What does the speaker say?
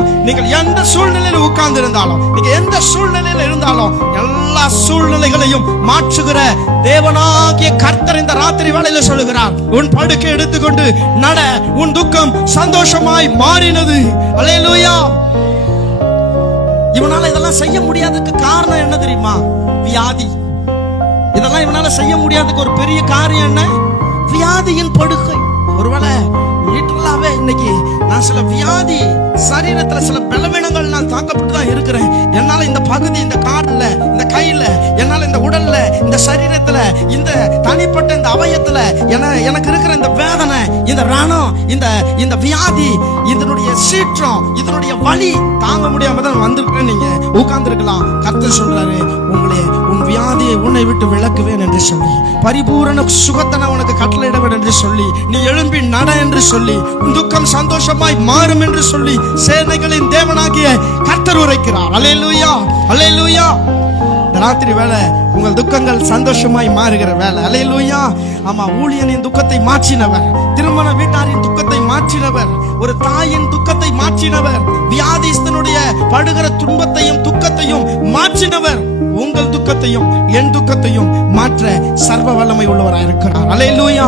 நீங்கள் எந்த சூழ்நிலையில உட்கார்ந்து இருந்தாலும் நீங்க எந்த சூழ்நிலையில இருந்தாலும் எல்லா சூழ்நிலைகளையும் மாற்றுகிற தேவனாகிய கர்த்தர் இந்த ராத்திரி வேலையில சொல்லுகிறார் உன் படுக்கை எடுத்துக்கொண்டு நட உன் துக்கம் சந்தோஷமாய் மாறினது. அலையலூயா இவனால இதெல்லாம் செய்ய முடியாததுக்கு காரணம் என்ன தெரியுமா? வியாதி. இதெல்லாம் இவனால செய்ய முடியாததுக்கு ஒரு பெரிய காரியம் என்ன? வியாதியின் படுக்கை. ஒருவேளை லிட்டரலாவே இன்னைக்கு நான் சில வியாதி சரீரத்துல சில பலவீனங்கள் நான் தாக்கப்பட்டு தான் இருக்கிறேன். என்னால இந்த பகுதி இந்த காலில் இந்த கையில என்னால இந்த உடல்ல இந்த சரீரத்துல இந்த தனிப்பட்ட இந்த அவயத்துல என எனக்கு இருக்கிற இந்த வேதனை இந்த ரணம் இந்த இந்த வியாதி இதனுடைய சீற்றம் இதனுடைய வலி தாங்க முடியாம தான் வந்திருக்கிறேன் நீங்க. உட்கார்ந்துருக்கலாம். கர்த்தர் சொல்றாரு உங்களே உன் வியாதி உன்னை விட்டு விளக்குவேன் என்று சொல்லி பரிபூரண சுகத்தை நான் உனக்கு கட்டளையிடுவேன் என்று சொல்லி நீ எழும்பி நட என்று சொல்லி உன் துக்கம் சந்தோஷமாய் மாறும் என்று சொல்லி சேனைகளின் தேவனாகிய கர்த்தர் உரைக்கிறார். லூயா அலை லூயா ராத்திரி வேலை உங்கள் துக்கங்கள் சந்தோஷமாய் மாறுகிற வேலை அலையலூயா ஆமா ஊழியனின் துக்கத்தை மாற்றினவர் திருமண வீட்டாரின் துக்கத்தை மாற்றினவர் ஒரு தாயின் துக்கத்தை மாற்றினவர் வியாதிஸ்தனுடைய படுகிற துன்பத்தையும் துக்கத்தையும் மாற்றினவர். உங்கள் துக்கத்தையும் என் துக்கத்தையும் மாற்ற சர்வ வல்லமை உள்ளவராயிருக்கிறார். அலையிலூயா